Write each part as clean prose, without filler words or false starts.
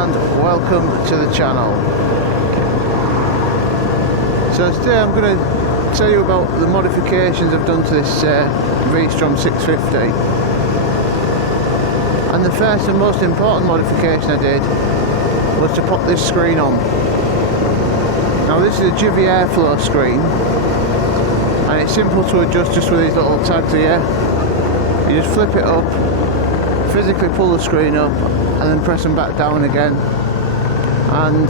and welcome to the channel. So today I'm going to tell you about the modifications I've done to this V-Strom 650. And the first and most important modification I did was to pop this screen on. Now this is a Jiffy airflow screen, and it's simple to adjust just with these little tags here. You just flip it up, physically pull the screen up, and then press them back down again, and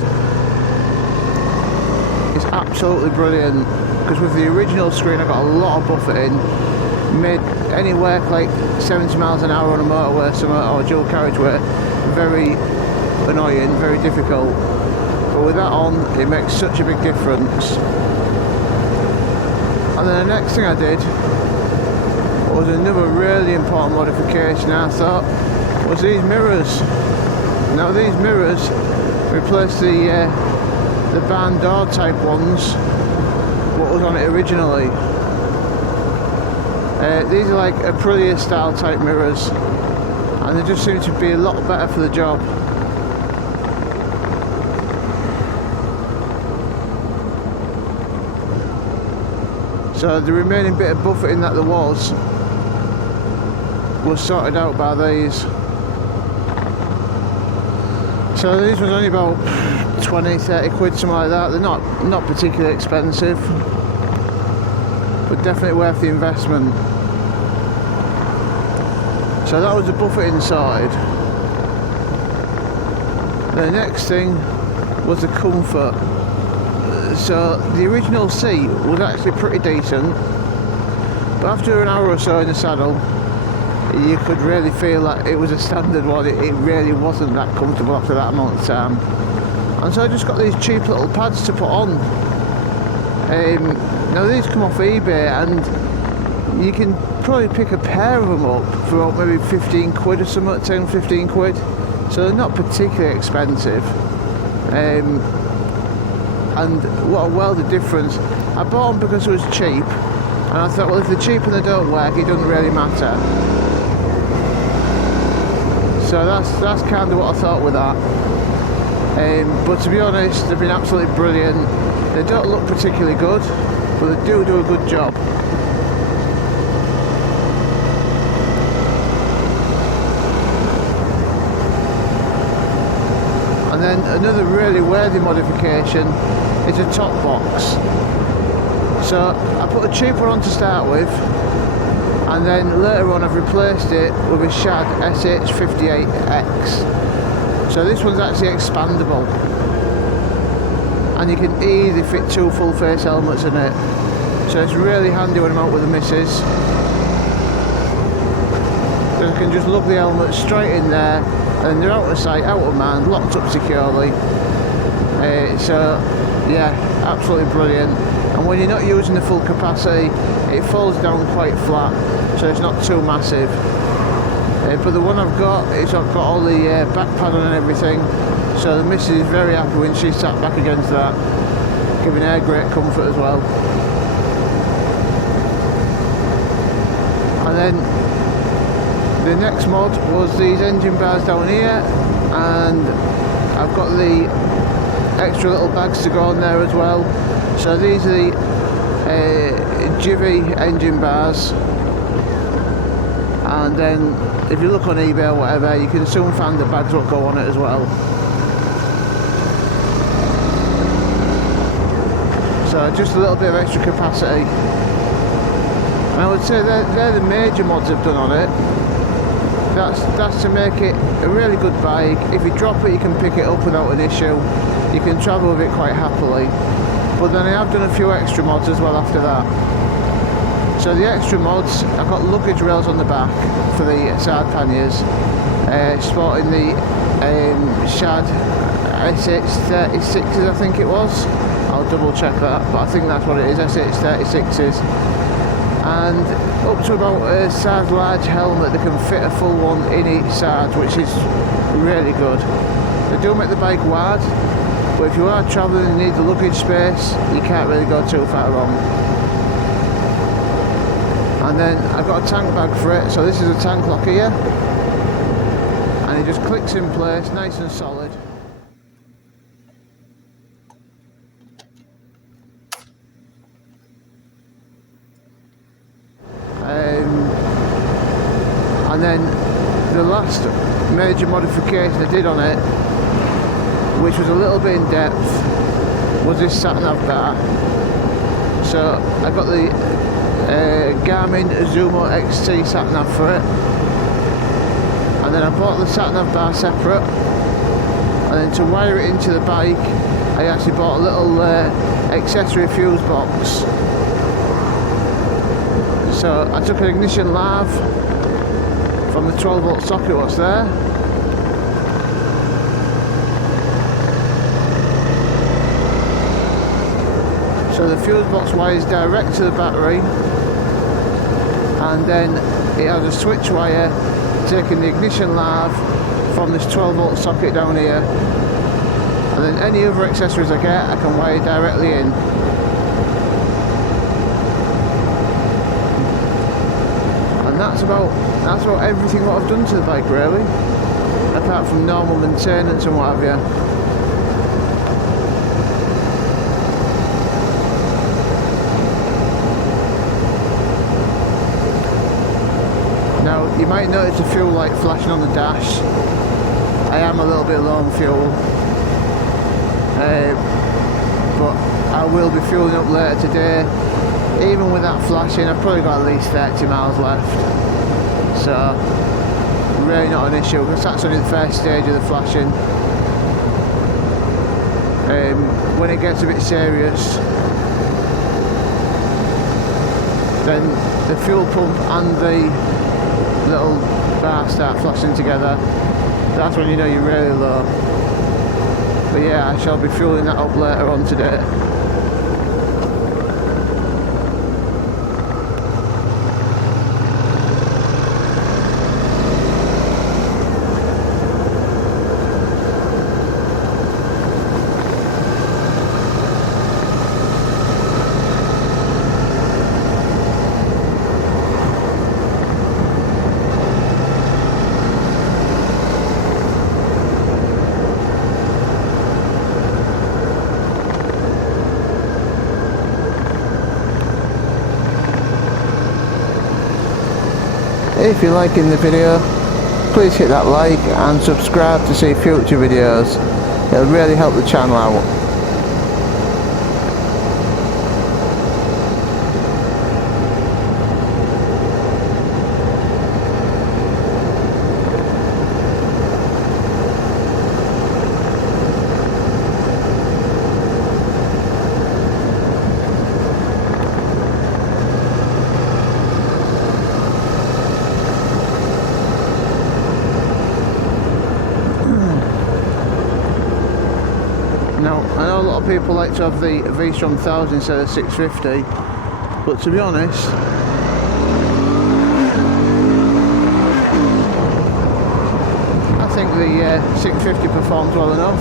it's absolutely brilliant. Because with the original screen I got a lot of buffeting, made any work like 70 miles an hour on a motorway or dual carriageway very annoying, very difficult. But with that on, it makes such a big difference. And then the next thing I did was another really important modification, I thought, was these mirrors. Now these mirrors replace the barn door type ones, what was on it originally. These are like Aprilia style type mirrors, and they just seem to be a lot better for the job. So the remaining bit of buffeting that there was sorted out by these. So these ones only about 20-30 quid, something like that. They're not particularly expensive, but definitely worth the investment. So that was the buffeting side. The next thing was the comfort. So the original seat was actually pretty decent, but after an hour or so in the saddle, you could really feel that it was a standard one. It really wasn't that comfortable after that amount of time. And so I just got these cheap little pads to put on. Now these come off eBay, and you can probably pick a pair of them up for about maybe 15 quid or something, 10, 15 quid. So they're not particularly expensive. And what a world of difference. I bought them because it was cheap, and I thought, well, if they're cheap and they don't work, it doesn't really matter. So that's kind of what I thought with that. But to be honest, they've been absolutely brilliant. They don't look particularly good, but they do a good job. And then another really worthy modification is a top box. So I put a cheap one on to start with, and then later on I've replaced it with a Shad SH58X. So this one's actually expandable, and you can easily fit 2 full face helmets in it. So it's really handy when I'm out with the missus. So I can just lug the helmet straight in there, and they're out of sight, out of mind, locked up securely. So yeah, absolutely brilliant. And when you're not using the full capacity, it falls down quite flat, so it's not too massive. But the one I've got, it's got all the back padding and everything, so the missus is very happy when she sat back against that, giving her great comfort as well. And then the next mod was these engine bars down here, and I've got the extra little bags to go on there as well. So these are the Jiffy engine bars, and then if you look on eBay or whatever, you can soon find the bags that go on it as well. So just a little bit of extra capacity, and I would say they're the major mods I've done on it. That's to make it a really good bike. If you drop it, you can pick it up without an issue. You can travel with it quite happily. But then I have done a few extra mods as well after that. So the extra mods, I've got luggage rails on the back for the side panniers, sporting the Shad SH36s, I think it was. I'll double check that, but I think that's what it is, SH36s. And up to about a size large helmet that can fit a full one in each side, which is really good. They do make the bike wide, but if you are travelling and need the luggage space, you can't really go too far wrong. And then I've got a tank bag for it, so this is a tank lock here, and it just clicks in place nice and solid. major modification I did on it, which was a little bit in depth, was this sat-nav bar. So I got the Garmin Zumo XT sat-nav for it, and then I bought the sat-nav bar separate, and then to wire it into the bike I actually bought a little accessory fuse box. So I took an ignition lav from the 12 volt socket what's there, so the fuse box wires direct to the battery, and then it has a switch wire taking the ignition lav from this 12 volt socket down here, and then any other accessories I get I can wire directly in. And that's about everything what I've done to the bike really, apart from normal maintenance and what have you. Now you might notice the fuel light flashing on the dash. I am a little bit low on fuel, but I will be fueling up later today. Even with that flashing, I've probably got at least 30 miles left, so really not an issue, because that's only the first stage of the flashing. When it gets a bit serious, then the fuel pump and the little bar start flashing together. That's when you know you're really low. But yeah, I shall be fueling that up later on today. If you're liking the video, please hit that like and subscribe to see future videos. It'll really help the channel out. Now, I know a lot of people like to have the V-Strom 1000 instead of 650, but to be honest, I think the 650 performs well enough.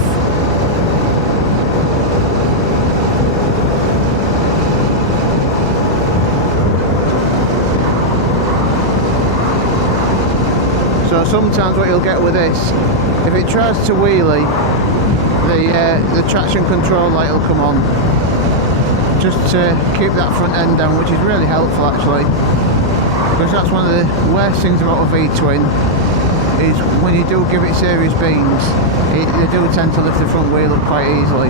So sometimes what you'll get with this, if it tries to wheelie, the traction control light will come on, just to keep that front end down, which is really helpful actually, because that's one of the worst things about a V-twin, is when you do give it serious beans, they do tend to lift the front wheel up quite easily.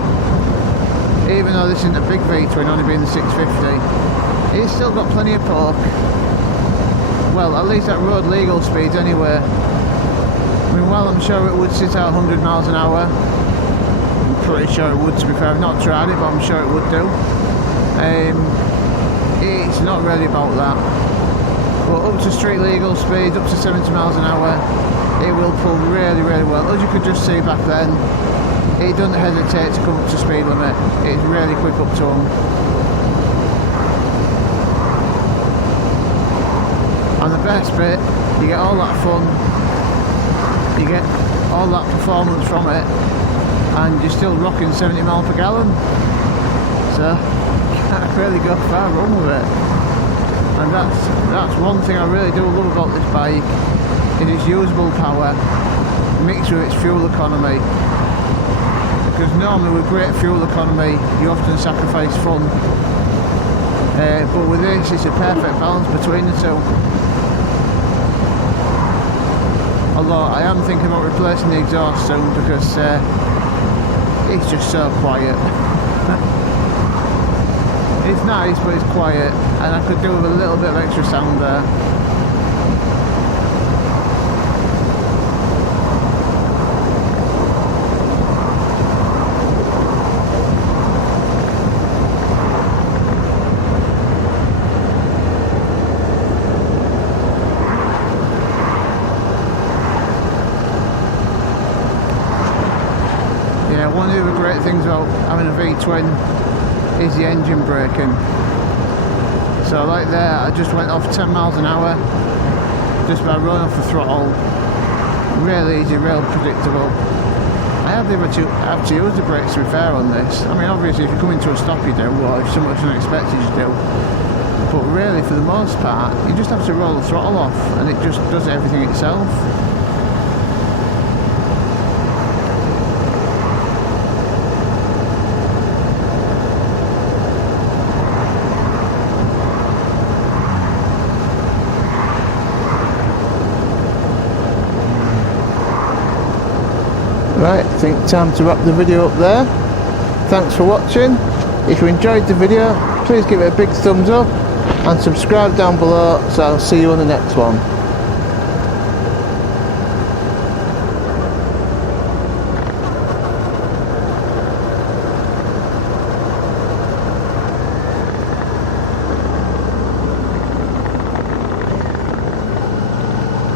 Even though this isn't a big V-twin, only being the 650, it's still got plenty of torque. Well, at least at road legal speeds anyway. I mean, while I'm sure it would sit at 100 miles an hour, pretty sure it would, to be fair. I've not tried it, but I'm sure it would do. It's not really about that, but up to street legal speeds, up to 70 miles an hour, it will pull really, really well. As you could just see back then, it doesn't hesitate to come up to speed limit. It's really quick up to them. And the best bit, you get all that fun, you get all that performance from it, and you're still rocking 70 miles per gallon, so you can't really go far wrong with it. And that's one thing I really do love about this bike, is its usable power mixed with its fuel economy, because normally with great fuel economy you often sacrifice fun, but with this it's a perfect balance between the two. Although I am thinking about replacing the exhaust soon because it's just so quiet. It's nice, but it's quiet, and I could do with a little bit of extra sound there. Yeah, one of the other great things about having a V-twin is the engine braking. So like there, I just went off 10 miles an hour just by running off the throttle. Really easy, real predictable. I hardly ever have to use the brakes to be fair on this. I mean, obviously if you come into a stop you do, or if something's unexpected you do. But really, for the most part, you just have to roll the throttle off and it just does everything itself. Right, I think time to wrap the video up there. Thanks for watching. If you enjoyed the video, please give it a big thumbs up and subscribe down below, so I'll see you on the next one.